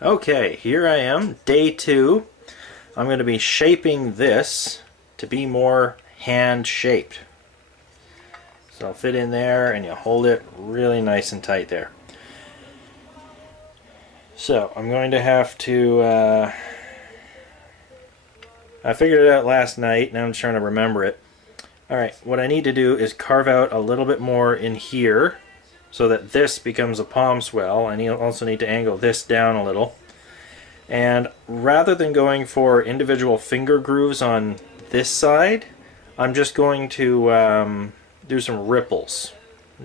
Okay, here I am, day 2. I'm going to be shaping this to be more hand-shaped. So I'll fit in there and you hold it really nice and tight there. So I'm going to have to, I figured it out last night, now I'm just trying to remember it. Alright, what I need to do is carve out a little bit more in here so that this becomes a palm swell. I also need to angle this down a little. And rather than going for individual finger grooves on this side, I'm just going to do some ripples.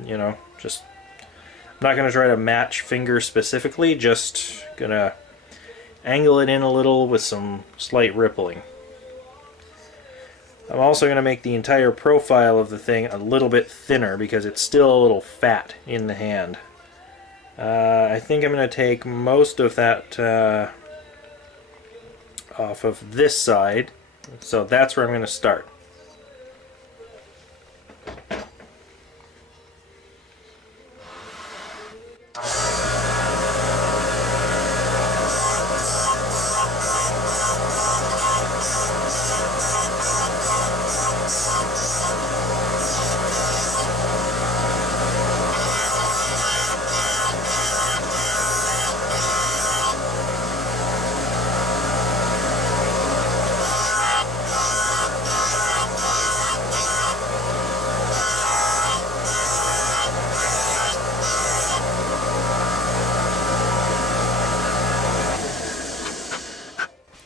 You know, just I'm not going to try to match fingers specifically, just going to angle it in a little with some slight rippling. I'm also going to make the entire profile of the thing a little bit thinner because it's still a little fat in the hand. I think I'm going to take most of that off of this side, so that's where I'm going to start.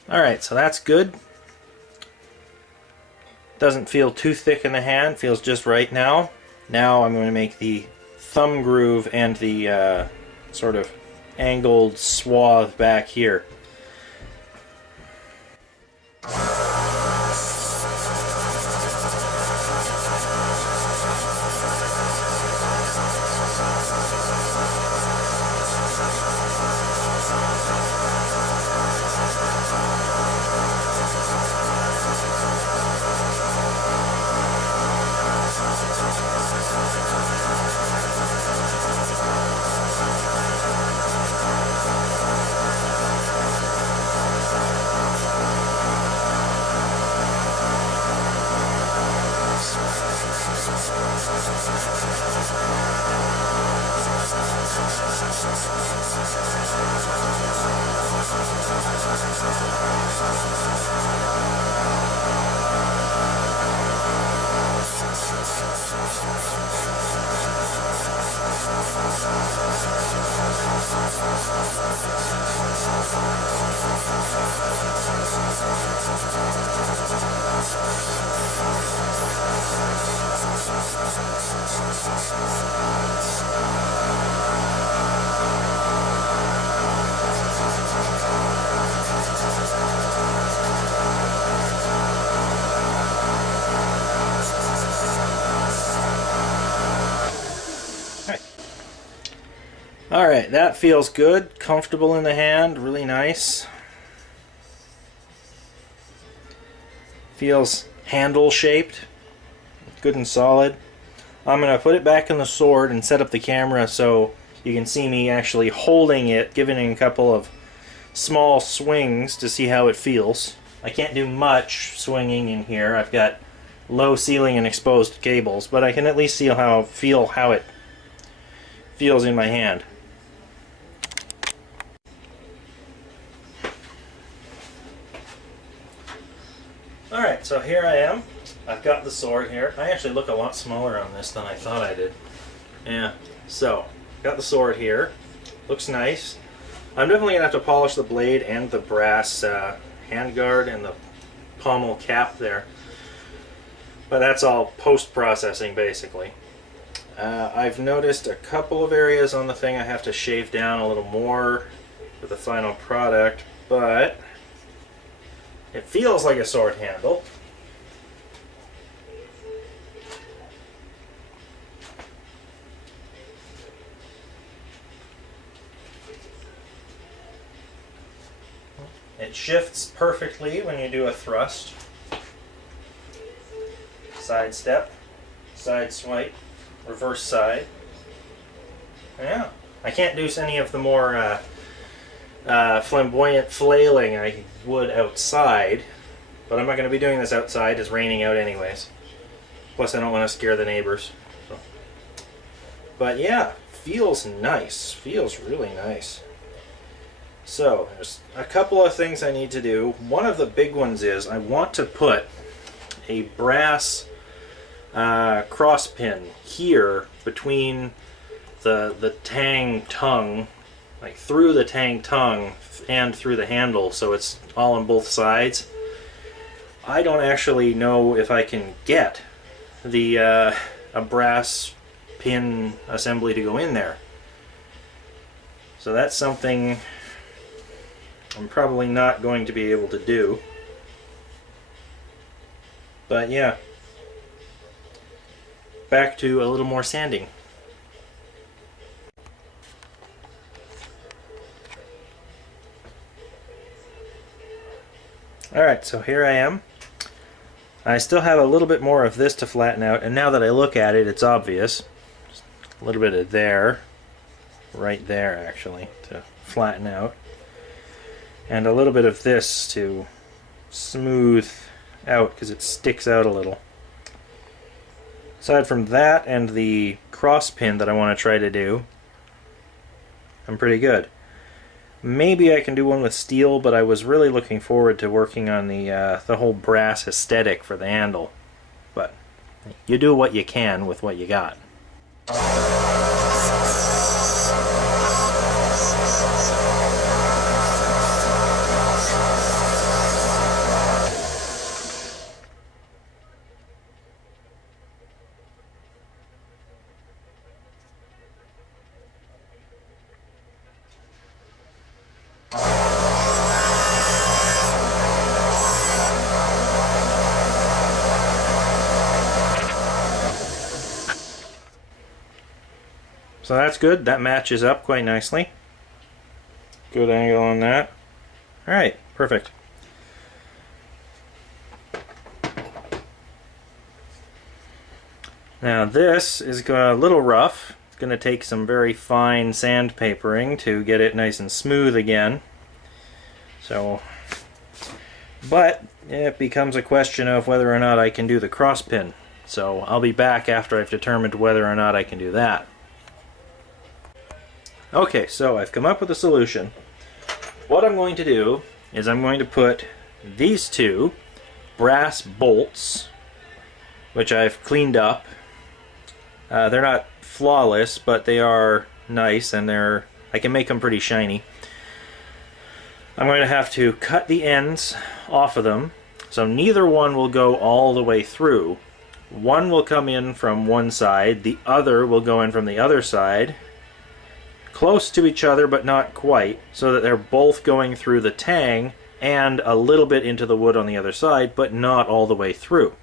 Alright, so that's good. Doesn't feel too thick in the hand, feels just right now. Now I'm going to make the thumb groove and the sort of angled swath back here. Alright, that feels good, comfortable in the hand, really nice. Feels handle shaped, good and solid. I'm going to put it back in the sword and set up the camera so you can see me actually holding it, giving it a couple of small swings to see how it feels. I can't do much swinging in here, I've got low ceiling and exposed cables, but I can at least feel how it feels in my hand. Alright, so here I am. I've got the sword here. I actually look a lot smaller on this than I thought I did. Yeah, so, got the sword here. Looks nice. I'm definitely going to have to polish the blade and the brass handguard and the pommel cap there. But that's all post-processing, basically. I've noticed a couple of areas on the thing I have to shave down a little more for the final product, but it feels like a sword handle. It shifts perfectly when you do a thrust. Side step, side swipe, reverse side. Yeah, I can't do any of the more flamboyant flailing I would outside, but I'm not going to be doing this outside. It's raining out anyways. Plus I don't want to scare the neighbors. So. But yeah, feels nice. Feels really nice. So there's a couple of things I need to do. One of the big ones is I want to put a brass cross pin here between the tang tongue, like through the tang tongue and through the handle, so it's all on both sides. I don't actually know if I can get the a brass pin assembly to go in there. So that's something I'm probably not going to be able to do. But yeah, back to a little more sanding. Alright, so here I am. I still have a little bit more of this to flatten out, and now that I look at it, it's obvious. Just a little bit of there, right there actually, to flatten out. And a little bit of this to smooth out, because it sticks out a little. Aside from that and the cross pin that I want to try to do, I'm pretty good. Maybe I can do one with steel, but I was really looking forward to working on the whole brass aesthetic for the handle. But you do what you can with what you got. So that's good. That matches up quite nicely. Good angle on that. Alright, perfect. Now this is a little rough. It's going to take some very fine sandpapering to get it nice and smooth again. So, but it becomes a question of whether or not I can do the cross pin. So I'll be back after I've determined whether or not I can do that. Okay, so I've come up with a solution. What I'm going to do is I'm going to put these two brass bolts, which I've cleaned up. They're not flawless, but they are nice, and I can make them pretty shiny. I'm going to have to cut the ends off of them, so neither one will go all the way through. One will come in from one side, the other will go in from the other side, close to each other but not quite, so that they're both going through the tang and a little bit into the wood on the other side, but not all the way through.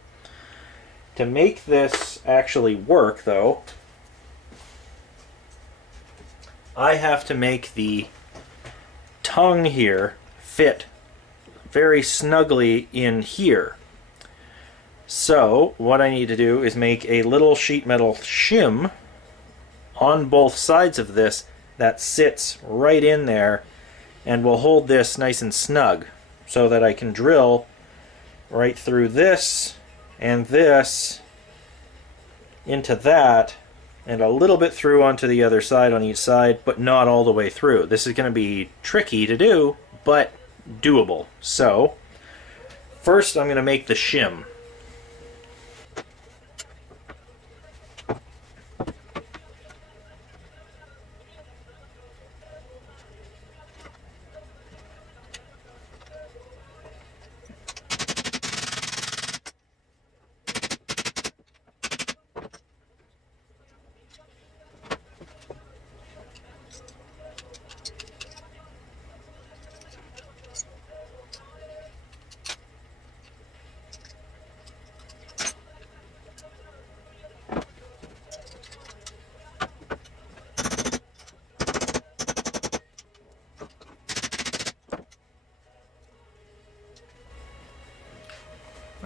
To make this actually work, though, I have to make the tongue here fit very snugly in here. So what I need to do is make a little sheet metal shim on both sides of this that sits right in there and will hold this nice and snug, so that I can drill right through this and this into that, and a little bit through onto the other side on each side, but not all the way through. This is going to be tricky to do, but doable. So first I'm going to make the shim.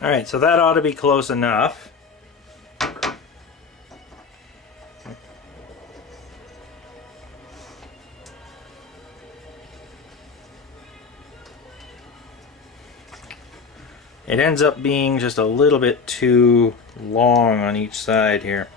Alright, so that ought to be close enough. it ends up being just a little bit too long on each side here.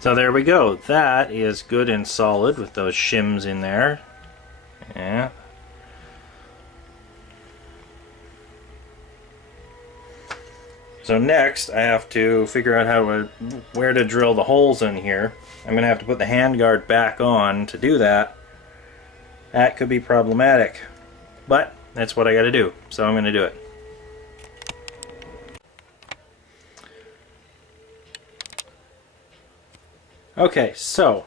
So there we go. That is good and solid with those shims in there. Yeah. So next I have to figure out where to drill the holes in here. I'm going to have to put the handguard back on to do that. That could be problematic. But that's what I got to do. So I'm going to do it. Okay, so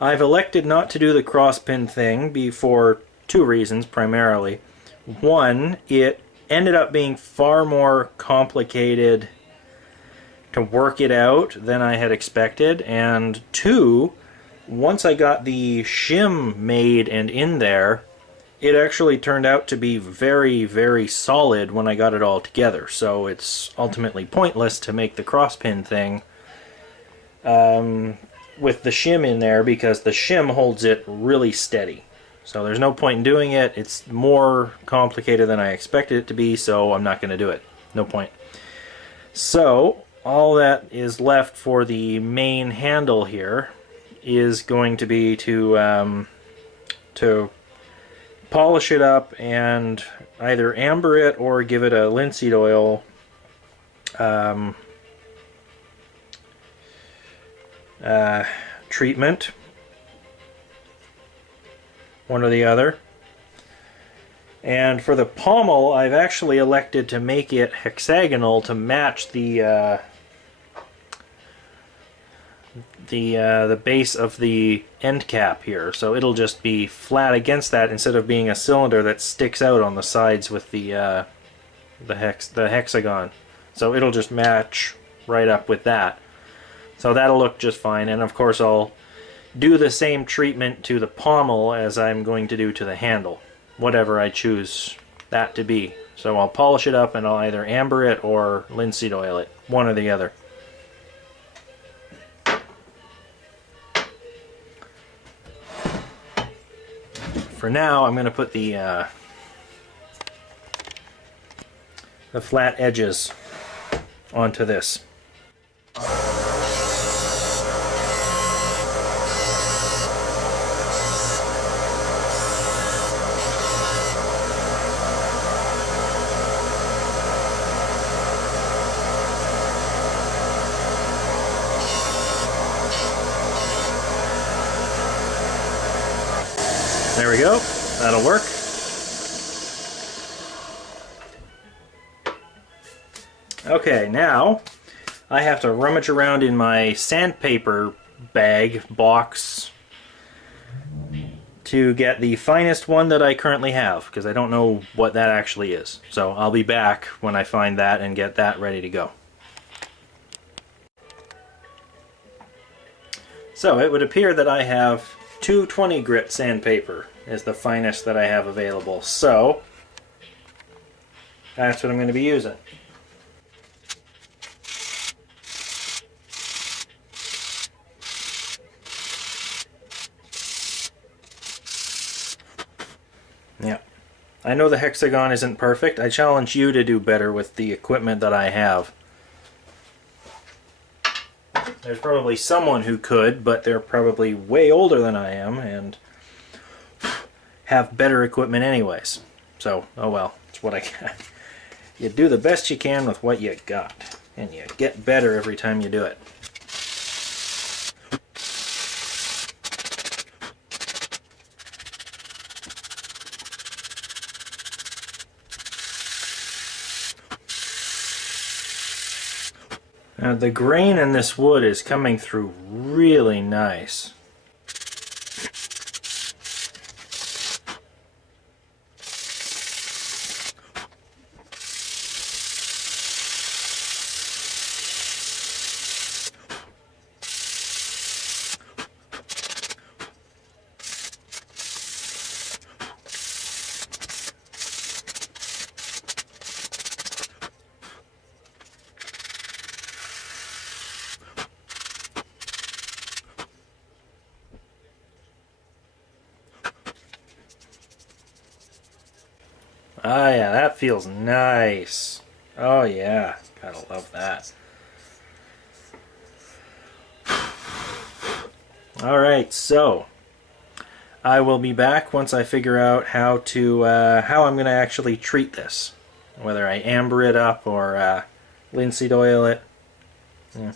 I've elected not to do the crosspin thing for two reasons primarily. One, it ended up being far more complicated to work it out than I had expected, and two, once I got the shim made and in there, it actually turned out to be very, very solid when I got it all together. So it's ultimately pointless to make the crosspin thing with the shim in there, because the shim holds it really steady. So there's no point in doing it. It's more complicated than I expected it to be, so I'm not going to do it. No point. So all that is left for the main handle here is going to be to polish it up and either amber it or give it a linseed oil treatment, one or the other. And for the pommel, I've actually elected to make it hexagonal to match the base of the end cap here. So it'll just be flat against that instead of being a cylinder that sticks out on the sides with the hexagon. So it'll just match right up with that. So that'll look just fine, and of course I'll do the same treatment to the pommel as I'm going to do to the handle, whatever I choose that to be. So I'll polish it up and I'll either amber it or linseed oil it, one or the other. For now, I'm going to put the flat edges onto this. There we go. That'll work. Okay, now I have to rummage around in my sandpaper box to get the finest one that I currently have, because I don't know what that actually is. So I'll be back when I find that and get that ready to go. So it would appear that I have 220 grit sandpaper is the finest that I have available. So that's what I'm going to be using. Yeah. I know the hexagon isn't perfect. I challenge you to do better with the equipment that I have. There's probably someone who could, but they're probably way older than I am and have better equipment anyways. So, oh well, it's what I got. You do the best you can with what you got, and you get better every time you do it. The grain in this wood is coming through really nice. Ah, yeah, that feels nice. Oh yeah, gotta love that. Alright, so I will be back once I figure out how I'm gonna actually treat this. Whether I amber it up or linseed oil it. Yeah.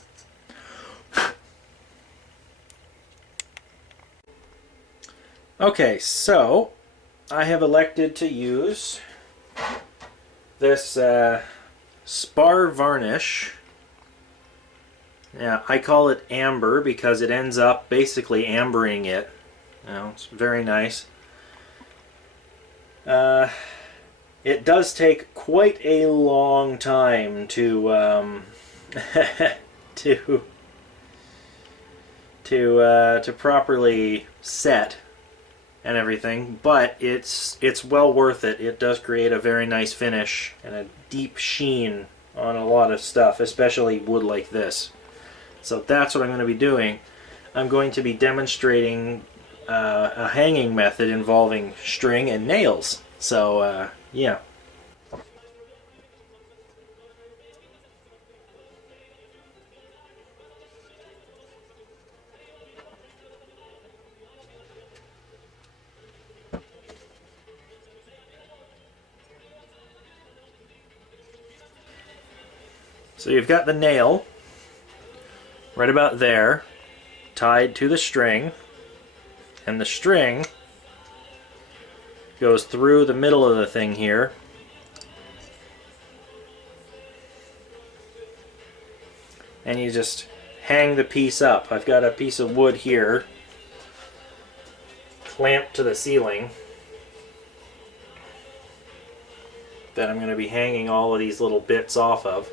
Okay, so I have elected to use this spar varnish. Yeah, I call it amber because it ends up basically ambering it. You know, it's very nice. It does take quite a long time to to properly set and everything, but it's well worth it. It does create a very nice finish and a deep sheen on a lot of stuff, especially wood like this. So that's what I'm going to be doing. I'm going to be demonstrating a hanging method involving string and nails. So yeah. So you've got the nail right about there, tied to the string, and the string goes through the middle of the thing here. And you just hang the piece up. I've got a piece of wood here clamped to the ceiling that I'm going to be hanging all of these little bits off of.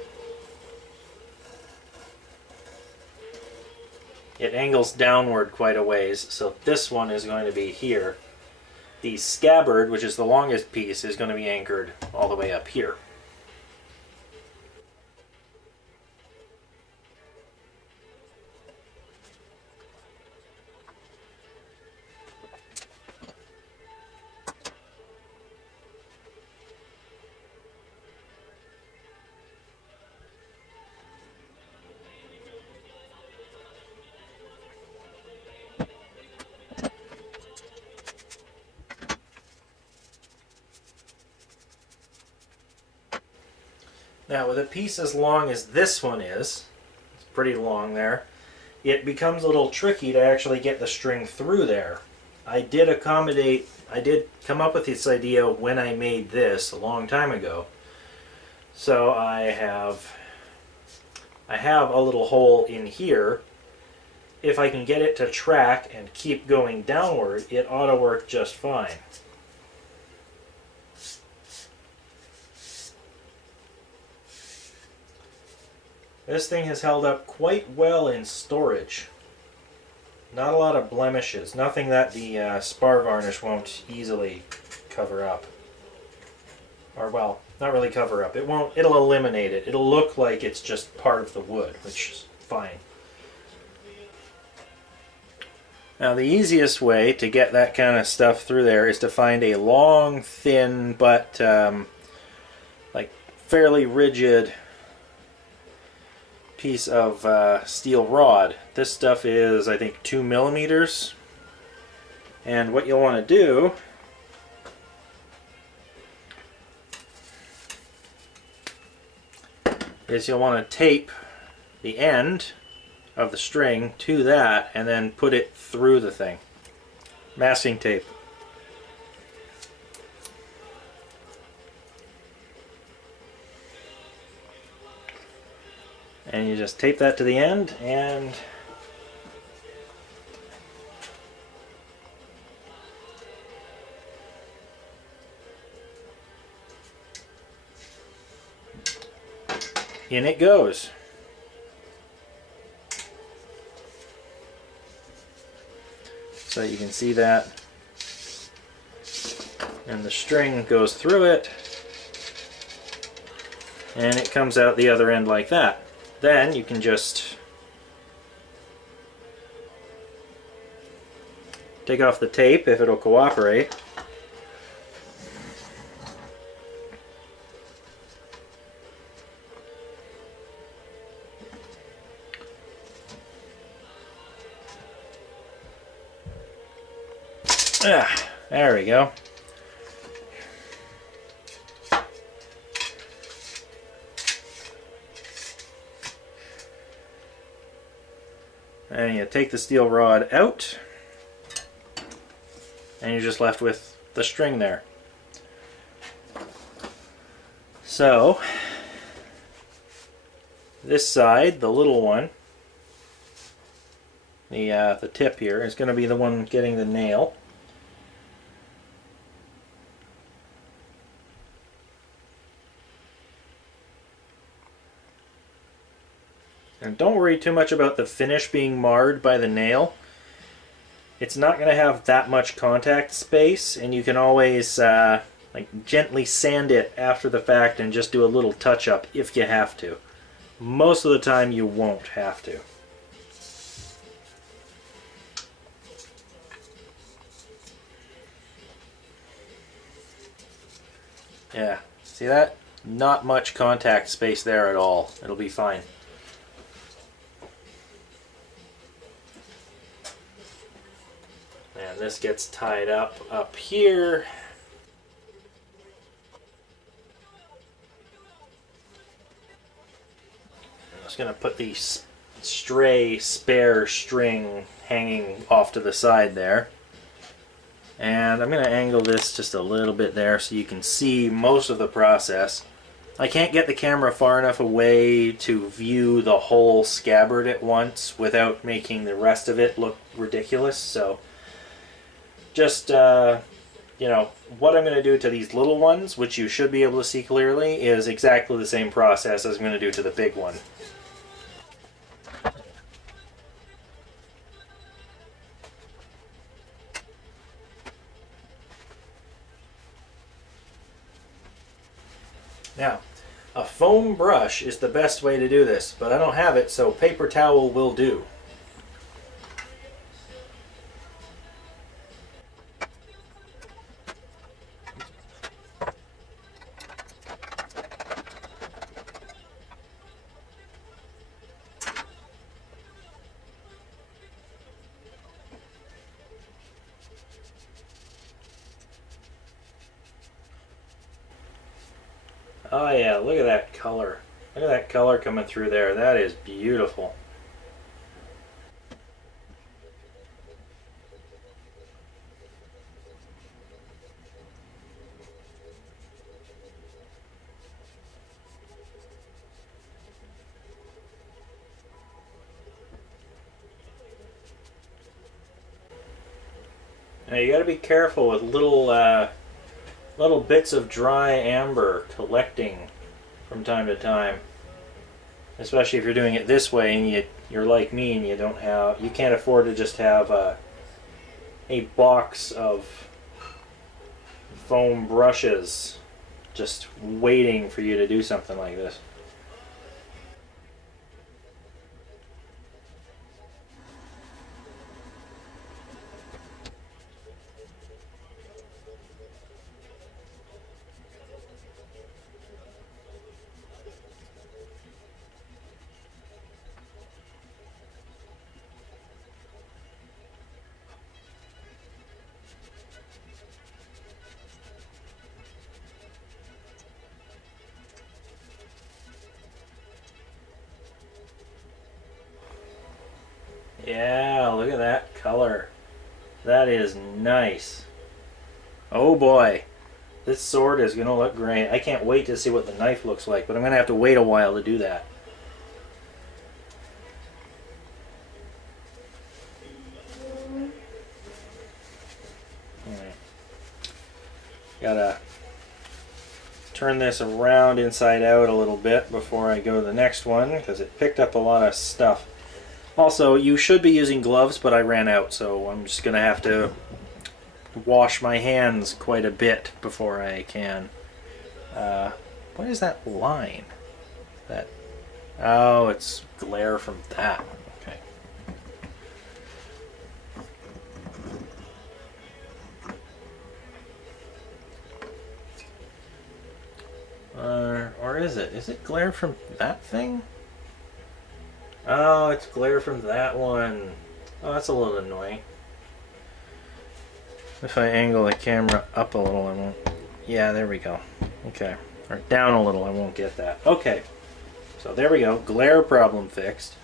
It angles downward quite a ways, so this one is going to be here. The scabbard, which is the longest piece, is going to be anchored all the way up here. Now with a piece as long as this one is, it's pretty long there, it becomes a little tricky to actually get the string through there. I did come up with this idea when I made this a long time ago. So I have a little hole in here. If I can get it to track and keep going downward, it ought to work just fine. This thing has held up quite well in storage. Not a lot of blemishes, nothing that the spar varnish won't easily cover up. Or well, not really cover up. It'll eliminate it. It'll look like it's just part of the wood, which is fine. Now the easiest way to get that kind of stuff through there is to find a long, thin, but like fairly rigid piece of steel rod. This stuff is, I think, 2 millimeters. And what you'll want to do is you'll want to tape the end of the string to that and then put it through the thing. Masking tape. And you just tape that to the end, and in it goes. So you can see that, and the string goes through it, and it comes out the other end like that. Then you can just take off the tape if it'll cooperate. Ah, there we go. And you take the steel rod out, and you're just left with the string there. So, this side, the little one, the tip here, is going to be the one getting the nail. And don't worry too much about the finish being marred by the nail. It's not going to have that much contact space, and you can always like gently sand it after the fact and just do a little touch-up if you have to. Most of the time you won't have to. Yeah, see that? Not much contact space there at all. It'll be fine. And this gets tied up here. I'm just going to put the stray spare string hanging off to the side there. And I'm going to angle this just a little bit there so you can see most of the process. I can't get the camera far enough away to view the whole scabbard at once without making the rest of it look ridiculous, so just, you know, what I'm going to do to these little ones, which you should be able to see clearly, is exactly the same process as I'm going to do to the big one. Now, a foam brush is the best way to do this, but I don't have it, so paper towel will do. Oh yeah, look at that color. Look at that color coming through there. That is beautiful. Now you got to be careful with little bits of dry amber collecting from time to time, especially if you're doing it this way and you're like me and you can't afford to just have a box of foam brushes just waiting for you to do something like this. Yeah, look at that color. That is nice. Oh boy, this sword is going to look great. I can't wait to see what the knife looks like, but I'm going to have to wait a while to do that. Gotta turn this around inside out a little bit before I go to the next one because it picked up a lot of stuff. Also, you should be using gloves, but I ran out, so I'm just gonna have to wash my hands quite a bit before I can. What is that line? That, oh, it's glare from that. Okay. Or is it? Is it glare from that thing? Oh, it's glare from that one. Oh, that's a little annoying. If I angle the camera up a little, I won't. Yeah, there we go. Okay. Or down a little, I won't get that. Okay. So there we go. Glare problem fixed.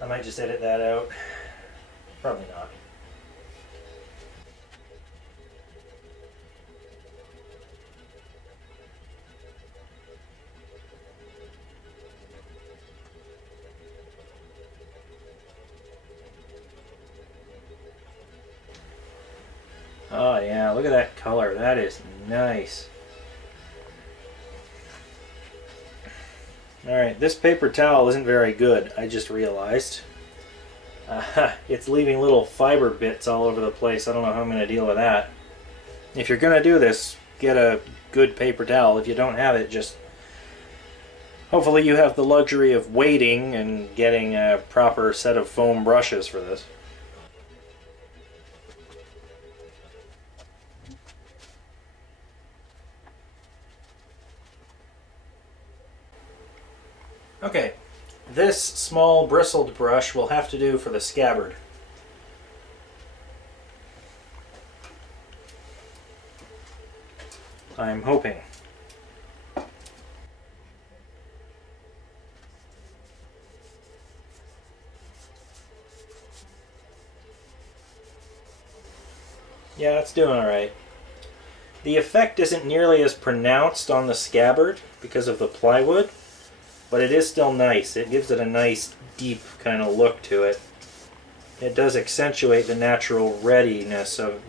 I might just edit that out. Probably not. Oh yeah, look at that color. That is nice. Alright, this paper towel isn't very good, I just realized. It's leaving little fiber bits all over the place. I don't know how I'm going to deal with that. If you're going to do this, get a good paper towel. If you don't have it, just... hopefully you have the luxury of waiting and getting a proper set of foam brushes for this. Okay, this small bristled brush will have to do for the scabbard. I'm hoping. Yeah, it's doing alright. The effect isn't nearly as pronounced on the scabbard because of the plywood, but it is still nice. It gives it a nice, deep kind of look to it. It does accentuate the natural reddiness of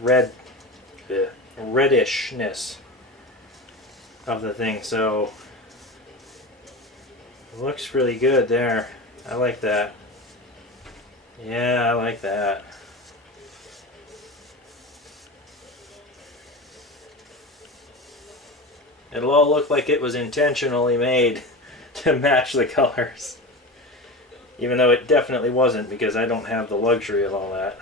reddishness of the thing. So it looks really good there. I like that. Yeah, I like that. It'll all look like it was intentionally made to match the colors. Even though it definitely wasn't, because I don't have the luxury of all that.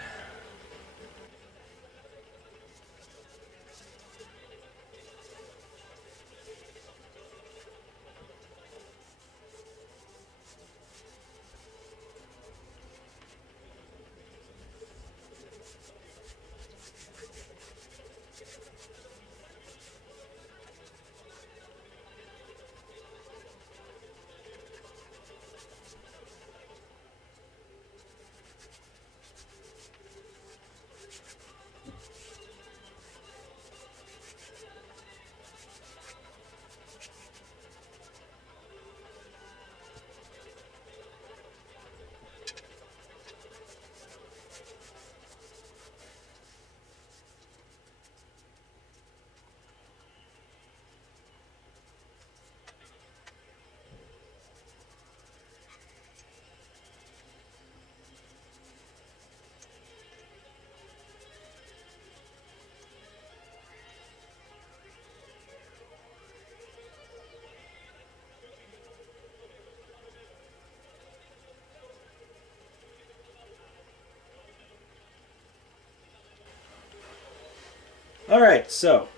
Alright, so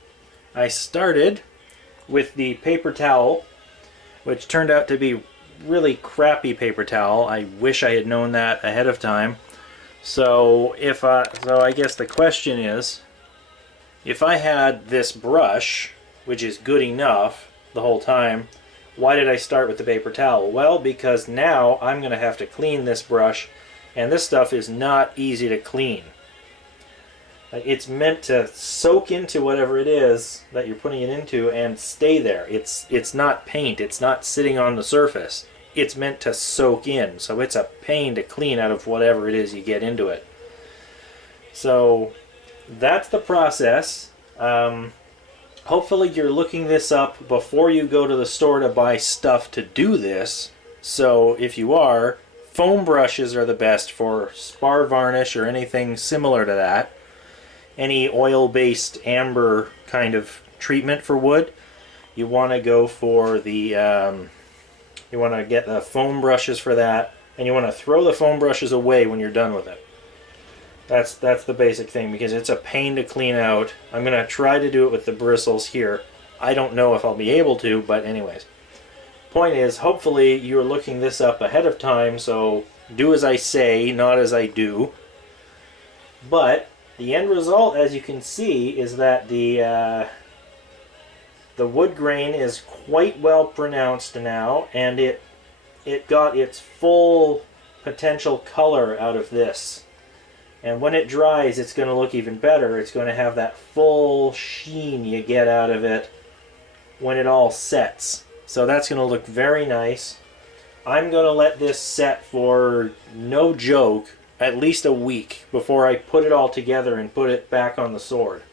I started with the paper towel, which turned out to be really crappy paper towel. I wish I had known that ahead of time. So I guess the question is, if I had this brush, which is good enough the whole time, why did I start with the paper towel? Well, because now I'm going to have to clean this brush, and this stuff is not easy to clean. It's meant to soak into whatever it is that you're putting it into and stay there. It's not paint. It's not sitting on the surface. It's meant to soak in. So it's a pain to clean out of whatever it is you get into it. So that's the process. Hopefully you're looking this up before you go to the store to buy stuff to do this. So if you are, foam brushes are the best for spar varnish or anything similar to that. Any oil-based amber kind of treatment for wood, you want to go for the you want to get the foam brushes for that, and you want to throw the foam brushes away when you're done with it. That's the basic thing, because it's a pain to clean out. I'm going to try to do it with the bristles here. I don't know if I'll be able to, but anyways. Point is, hopefully you're looking this up ahead of time, so do as I say, not as I do. But the end result, as you can see, is that the wood grain is quite well pronounced now, and it got its full potential color out of this. And when it dries, it's going to look even better. It's going to have that full sheen you get out of it when it all sets. So that's going to look very nice. I'm going to let this set for, no joke, at least a week before I put it all together and put it back on the sword.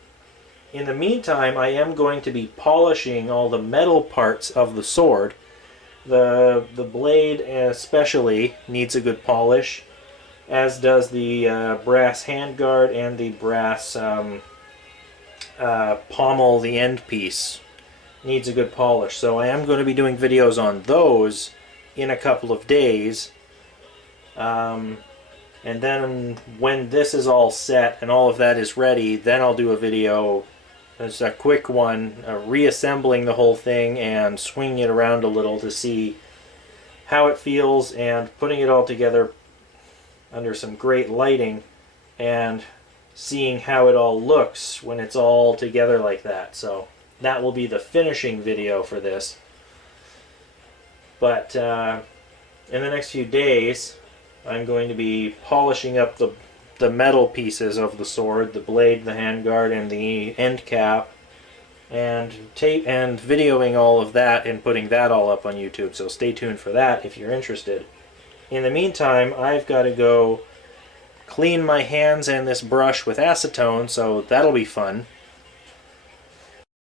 In the meantime, I am going to be polishing all the metal parts of the sword. The blade especially needs a good polish, as does the brass handguard and the brass pommel, the end piece, needs a good polish. So I am going to be doing videos on those in a couple of days. And then when this is all set and all of that is ready, then I'll do a video, it's a quick one, reassembling the whole thing and swinging it around a little to see how it feels, and putting it all together under some great lighting and seeing how it all looks when it's all together like that. So that will be the finishing video for this. But in the next few days, I'm going to be polishing up the metal pieces of the sword, the blade, the handguard, and the end cap, and videoing all of that and putting that all up on YouTube. So stay tuned for that if you're interested. In the meantime, I've got to go clean my hands and this brush with acetone, so that'll be fun.